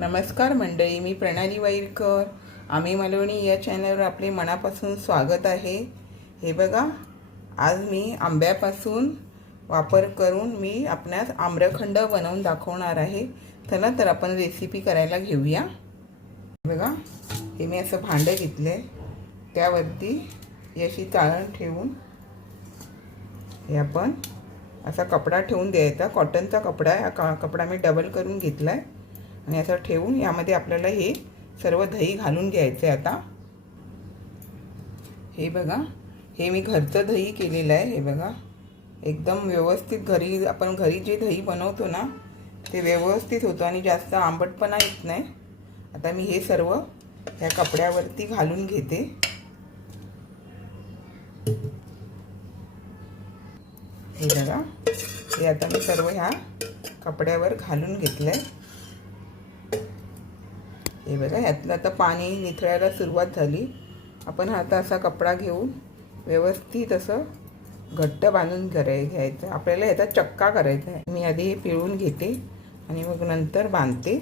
नमस्कार मंडळी मी प्रणाली वाईरकर. आम्ही मालवणी या चॅनलवर आपले मनापासून स्वागत आहे. हे बघा आज मी आंब्यापासून वापर करून मी आपणास आम्रखंड बनवून दाखवणार आहे. चला तर आपण रेसिपी करायला घेऊया. बघा हे मी असं भांडं घेतलं आहे त्यावरती अशी चाळण ठेवून हे आपण असा कपडा ठेवून द्यायचा. कॉटनचा कपडा आहे. हा का कपडा मी डबल करून घेतला आहे आणि असं ठेवून यामध्ये आपल्याला हे सर्व दही घालून घ्यायचं आहे आता. हे बघा हे मी घरचं दही केलेलं आहे हे बघा. एकदम व्यवस्थित घरी आपण घरी जे दही बनवतो ना ते व्यवस्थित होतं आणि जास्त आंबटपणा येत नाही. आता मी हे सर्व ह्या कपड्यावरती घालून घेते. हे बघा हे आता मी सर्व ह्या कपड्यावर घालून घेतलं आहे हे बघा ह्यातलं आता पाणी निथळायला सुरुवात झाली. आपण आता असा कपडा घेऊन व्यवस्थित असं घट्ट बांधून कराय घ्यायचं. आपल्याला ह्याचा चक्का करायचा आहे. मी आधी हे पिळून घेते आणि मग नंतर बांधते.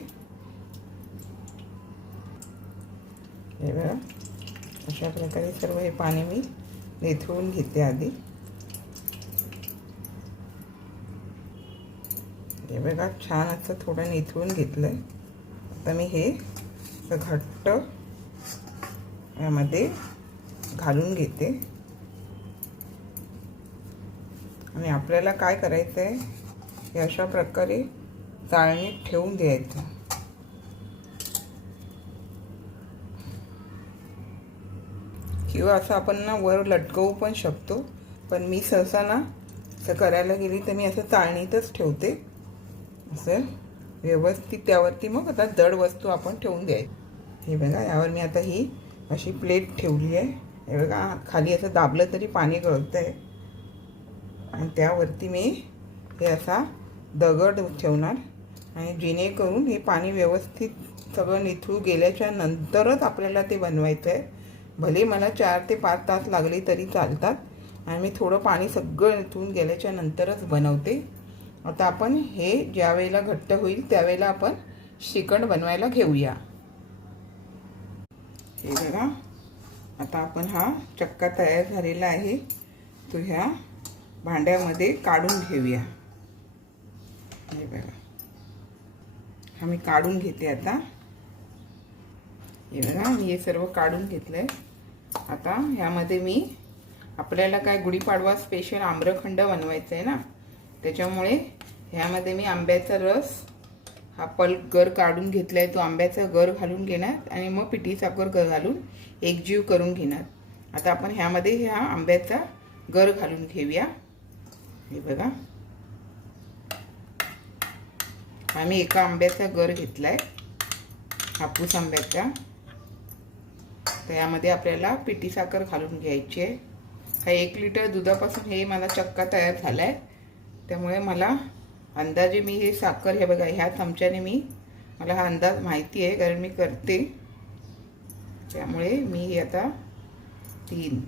हे बघा अशा प्रकारे सर्व हे पाणी मी निथळून घेते आधी. हे बघा छान असं थोडं निथळून घेतलं आहे आता मी हे असं घट्ट यामध्ये घालून घेते. आणि आपल्याला काय करायचं आहे हे अशा प्रकारे चाळणीत ठेवून द्यायचं. किंवा असं आपण ना वर लटकवू पण शकतो. पण मी सहसा ना असं करायला गेली तर मी असं चाळणीतच ठेवते. असं व्यवस्थित त्यावरती मग आता जड वस्तू आपण ठेवून द्यायची. हे बघा यावर मी आता ही अशी प्लेट ठेवली आहे. हे बघा खाली असं दाबलं तरी पाणी गळतं आहे आणि त्यावरती मी हे असा दगड ठेवणार. आणि जेणेकरून हे पाणी व्यवस्थित सगळं निथळू गेल्याच्या नंतरच आपल्याला ते बनवायचं आहे भले मला चार ते पाच तास लागले तरी चालतात. आणि मी थोडं पाणी सगळं निथळून गेल्याच्या नंतरच बनवते. आता आपण हे ज्या वेळेला घट्ट होईल त्यावेळेला आपण श्रीखंड बनवायला घेऊया. हे बघा. आता आपण हा चक्का तयार झालेला आहे. तो ह्या भांड्यामध्ये काढून घेऊया. हे बघा. हा मी काढून घेते आता. हे बघा मी हे सर्व काढून घेतलं आहे आता ह्यामध्ये मी आपल्याला काय गुढीपाडवा स्पेशल आम्रखंड बनवायचं आहे ना? त्याच्यामुळे ह्यामध्ये मी आंब्याचा रस हा पल्प गर काढून घेतला आहे तो आंब्याचा गर घालून घेणार आणि मग पिठी साखर गर घालून एकजीव करून घेणार. आता आपण ह्यामध्ये ह्या आंब्याचा गर घालून घेऊया. हे बघा. आम्ही एका आंब्याचा गर घेतला आहे हापूस आंब्याचा. तर यामध्ये आपल्याला पिठी साखर घालून घ्यायची आहे. हा एक लिटर दुधापासून हे मला चक्का तयार झाला आहे त्यामुळे मला अंदाजे मी हे साखर हे बघा ह्या चमच्याने मी मला हा अंदाज माहिती आहे कारण मी करते. त्यामुळे मी आता तीन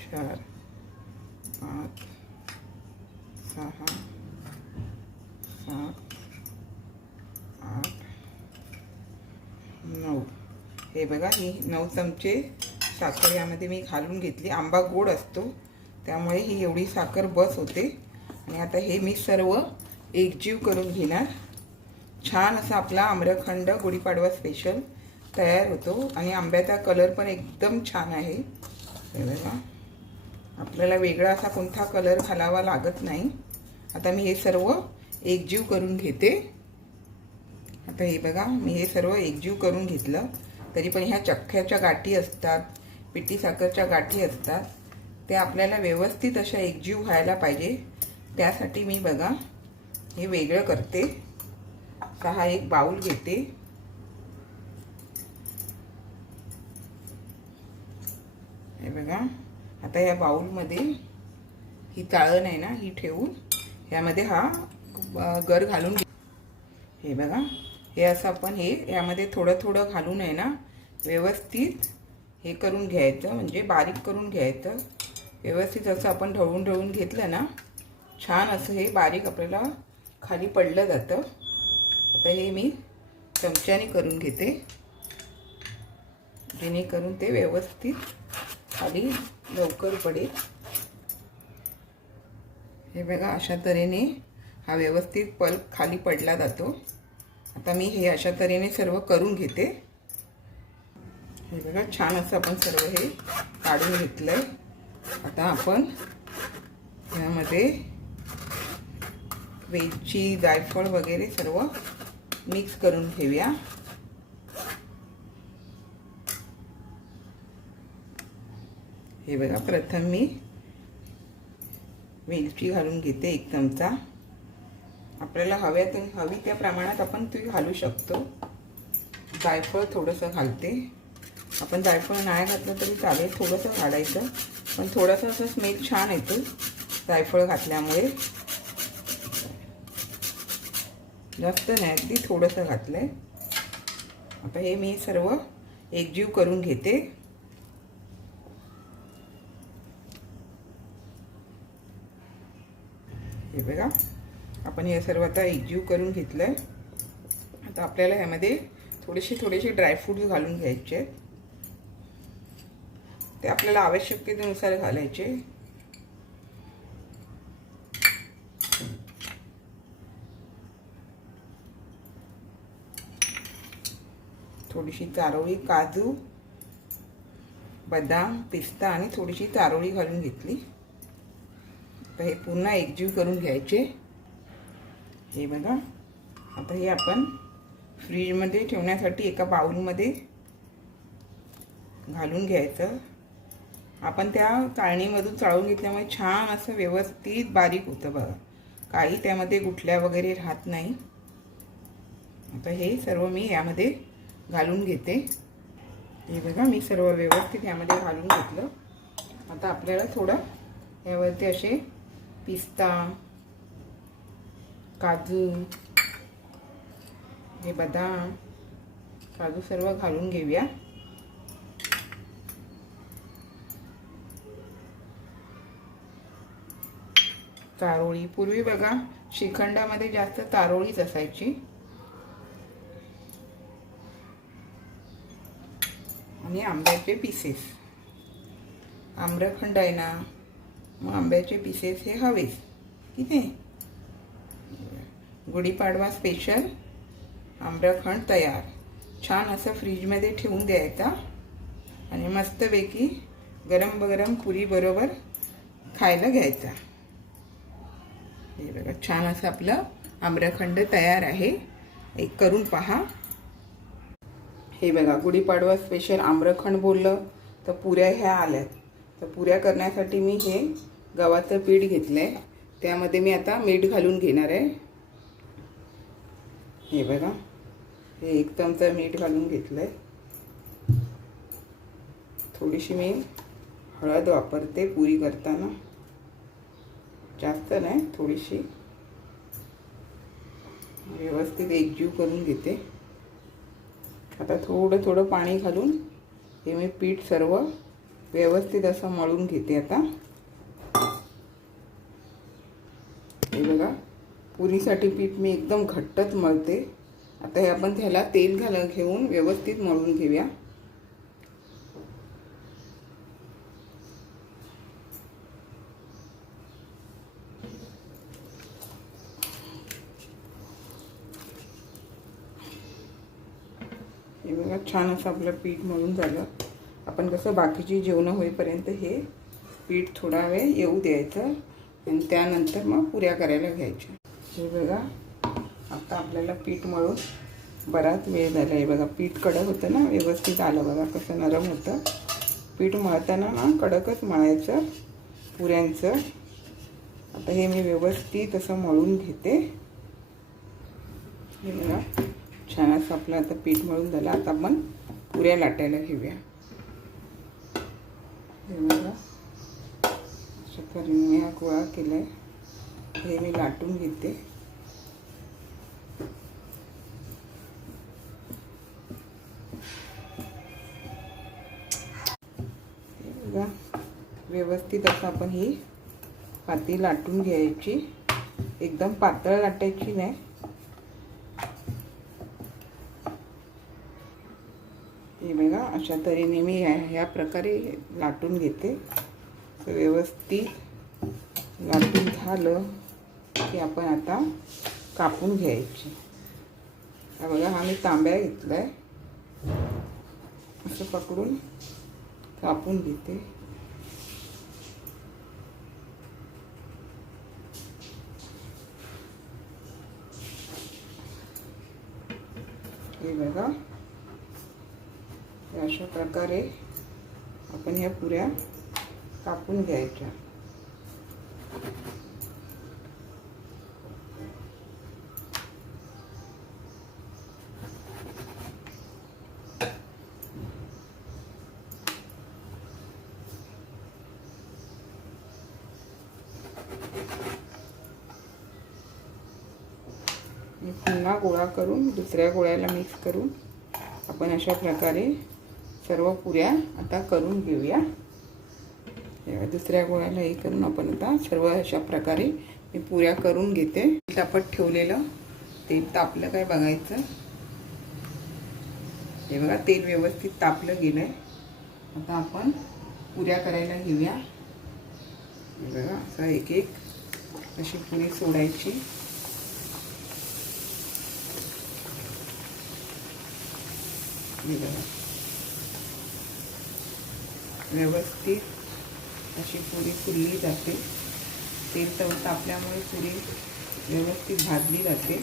चार पाच सहा सात आठ नऊ. हे बघा ही नऊ चमचे साखर यामध्ये मी घालून घेतली. आंबा गोड असतो त्यामुळे ही एवढी साखर बस होते. आणि आता हे मी सर्व एकजीव करून घेणार. छान असा आपला आम्रखंड गुढीपाडवा स्पेशल तयार होतो आणि आंब्याचा कलर पण एकदम छान आहे. बघा. आपल्याला वेगळा असा कोणता कलर घालावा लागत नाही. आता मी हे सर्व एकजीव करून घेते. आता हे बघा मी हे सर्व एकजीव करून घेतलं. तरी पण ह्या चक्क्याच्या गाठी असतात पिठी साखरच्या गाठी असतात. ते आपल्याला व्यवस्थित अशा एकजीव व्हायला पाहिजे. त्यासाठी मी बघा हे वेगळं करते. आता हा एक बाऊल घेते. हे बघा आता या बाऊलमध्ये ही चाळण आहे ना ही ठेवून ह्यामध्ये हा गर घालून हे बघा हे असं आपण हे यामध्ये थोडं थोडं घालून आहे ना व्यवस्थित हे करून घ्यायचं म्हणजे बारीक करून घ्यायचं. व्यवस्थित असं आपण ढवळून ढवळून घेतलं ना छान असं हे बारीक आपल्याला खाली पडलं जातं. आता हे मी चमच्याने करून घेते. जेणेकरून ते व्यवस्थित खाली लवकर पडेल. हे बघा अशा तऱ्हेने हा व्यवस्थित पल्प खाली पडला जातो. आता मी हे अशा तऱ्हेने सर्व करून घेते. हे बघा छान असं आपण सर्व हे काढून घेतलं आहे आता आपण ह्यामध्ये वेलची जायफळ वगैरे सर्व मिक्स करून ठेवूया. हे बघा प्रथम मी वेलची घालून घेते एक चमचा. आपल्याला हव्यातून हवी त्या प्रमाणात आपण ती घालू शकतो. जायफळ थोडंसं घालते. आपण जायफळ नाही घातलं तरी चालेल थोडंसं घालायचं. पण थोडंसं असं स्मेल छान येतो जायफळ घातल्यामुळे. जास्त नाही अगदी थोडंसं घातलं आहे आता हे मी सर्व एकजीव करून घेते. हे बघा आपण हे सर्व आता एकजीव करून घेतलं आहे आता आपल्याला ह्यामध्ये थोडेसे थोडेसे ड्रायफ्रूट्स घालून घ्यायचे आहेत. ते आपल्याला आवश्यकतेनुसार घालायचे. थोडीशी चारोळी काजू बदाम पिस्ता आणि थोडीशी चारोळी घालून घेतली. तर हे पुन्हा एकजीव करून घ्यायचे. हे बघा. आता हे आपण फ्रीजमध्ये ठेवण्यासाठी एका बाऊलमध्ये घालून घ्यायचं. आपण त्या चाळणीमधून चाळून घेतल्यामुळे छान असं व्यवस्थित बारीक होतं बघा. काही त्यामध्ये गुठल्या वगैरे राहत नाही. आता हे सर्व मी यामध्ये घालून घेते. हे बघा मी सर्व व्यवस्थित यामध्ये घालून घेतलं. आता आपल्याला थोडं यावरती असे पिस्ता काजू हे बदाम काजू सर्व घालून घेऊया. तारोळी पूर्वी बघा श्रीखंडामध्ये जास्त तारोळीच असायची. आणि आंब्याचे पीसेस आम्रखंड आहे ना मग आंब्याचे पीसेस हे हवेच की नाही गुढीपाडवा स्पेशल आम्रखंड तयार. छान असं फ्रीजमध्ये ठेवून द्यायचा. आणि मस्तपैकी गरम गरम पुरीबरोबर खायला घ्यायचा. हे बघा छान असं आपलं आम्रखंड तयार आहे. एक करून पहा. हे बघा गुढीपाडवा स्पेशल आम्रखंड बोललं तर पुऱ्या ह्या आल्यात. तर पुऱ्या करण्यासाठी मी हे गव्हाचं पीठ घेतलं आहे त्यामध्ये मी आता मीठ घालून घेणार आहे. हे बघा हे एक चमचा मीठ घालून घेतलं आहे थोडीशी मी हळद वापरते पुरी करताना. जास्त नाही थोडीशी. व्यवस्थित एकजीव करून घेते. आता थोडं थोडं पाणी घालून हे मी पीठ सर्व व्यवस्थित असं मळून घेते आता. हे बघा पुरीसाठी पीठ मी एकदम घट्टच मळते. आता हे आपण त्याला तेल घाल घेऊन व्यवस्थित मळून घेऊया. हे बघा छान असं आपलं पीठ मळून झालं. आपण कसं बाकीची जेवणं होईपर्यंत हे पीठ थोडा वेळ येऊ द्यायचं आणि त्यानंतर मग पुऱ्या करायला घ्यायच्या. हे बघा आता आपल्याला पीठ मळून बराच वेळ झाला. आहे बघा पीठ कडक होतं ना व्यवस्थित आलं बघा कसं नरम होतं. पीठ मळताना ना कडकच मळायचं पुऱ्यांचं. आता हे मी व्यवस्थित असं मळून घेते. हे बघा. छान असं आपलं आता पीठ मळून झालं. आता आपण पुऱ्या लाटायला घेऊया. अशा तऱ्हेने मी हा गोळा केला आहे हे मी लाटून घेते. व्यवस्थित असं आपण ही पाती लाटून घ्यायची. एकदम पातळ लाटायची नाही हे बघा अशा तऱ्हेने मी ह्या ह्या प्रकारे लाटून घेते. व्यवस्थित लाटून झालं की आपण आता कापून घ्यायची. हा बघा हा मी तांब्या घेतला आहे असं पकडून कापून घेते. हे बघा. अशा प्रकारे आपण ह्या पुऱ्या कापून घ्यायच्या. पुन्हा गोळा करून दुसऱ्या गोळ्याला मिक्स करून आपण अशा प्रकारे सर्व पुऱ्या आता करून घेऊया. दुसऱ्या गोळ्याला हे करून आपण आता सर्व अशा प्रकारे मी पुऱ्या करून घेते. तापत ठेवलेलं. तेल तापलं काय बघायचं? हे बघा तेल व्यवस्थित तापलं गेलं आहे आता आपण पुऱ्या करायला घेऊया. हे बघा असं एक एक अशी पुरी सोडायची. हे बघा. व्यवस्थित अशी पुरी फुलली जाते. तेल तव तापल्यामुळे पुरी व्यवस्थित भाजली जाते.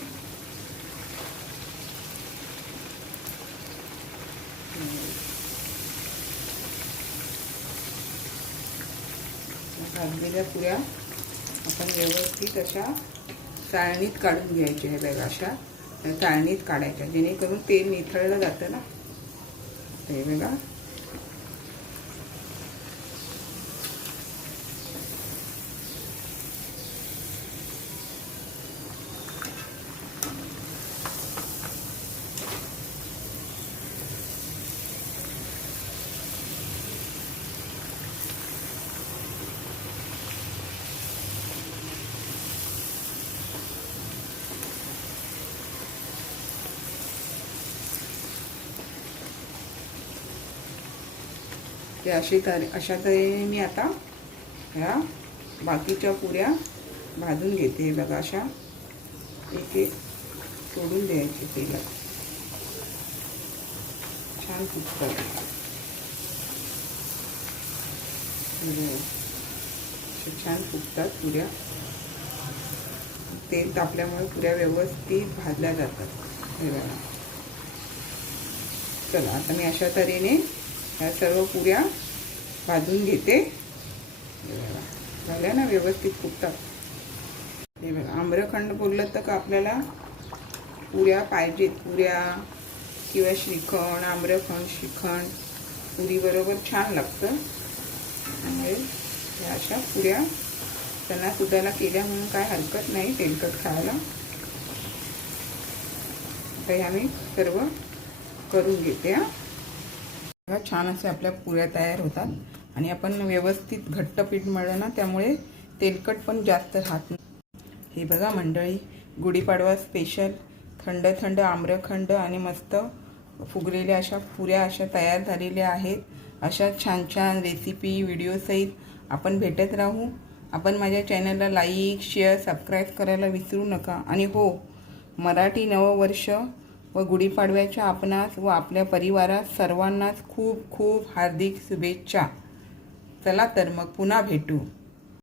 भाजलेल्या पुऱ्या आपण व्यवस्थित अशा चाळणीत काढून घ्यायच्या हे बघा अशा. चाळणीत काढायच्या जेणेकरून तेल निथळलं जातं ना. हे बघा. ते अशी तर अशा तऱ्हेने मी आता ह्या बाकीच्या पुऱ्या भाजून घेते. हे बघा अशा एक एक सोडून द्यायचे तेलात. छान फुटतात छान फुटतात पुऱ्या. तेल तापल्यामुळे पुऱ्या व्यवस्थित भाजल्या जातात. हे बघा. चला आता मी अशा तऱ्हेने ह्या सर्व पुऱ्या भाजून घेते. झाल्या ना व्यवस्थित फुटतात हे बघा आम्रखंड बोललं तर का आपल्याला पुऱ्या पाहिजेत? पुऱ्या किंवा श्रीखंड आम्रखंड श्रीखंड पुरीबरोबर छान लागतं. त्यामुळे ह्या अशा पुऱ्या त्यांना सुद्धाला केल्या म्हणून काय हरकत नाही तेलकट खायला. आता ह्या मी सर्व करून घेते हा. बघा छान असे आपल्या पुऱ्या तयार होतात. आणि आपण व्यवस्थित घट्ट पीठ मळलं ना त्यामुळे तेलकट पण जास्त राहत हे बघा मंडळी गुढीपाडवा स्पेशल थंड थंड आम्रखंड आणि मस्त फुगलेल्या अशा पुऱ्या अशा तयार झालेल्या आहेत. अशा छान छान रेसिपी व्हिडिओसहित आपण भेटत राहू. आपण माझ्या चॅनलला लाईक शेअर सबस्क्राईब करायला विसरू नका. आणि हो मराठी नववर्ष व गुढीपाडव्याच्या आपणास व आपल्या परिवारात सर्वांनाच खूप खूप हार्दिक शुभेच्छा. चला तर मग पुन्हा भेटू.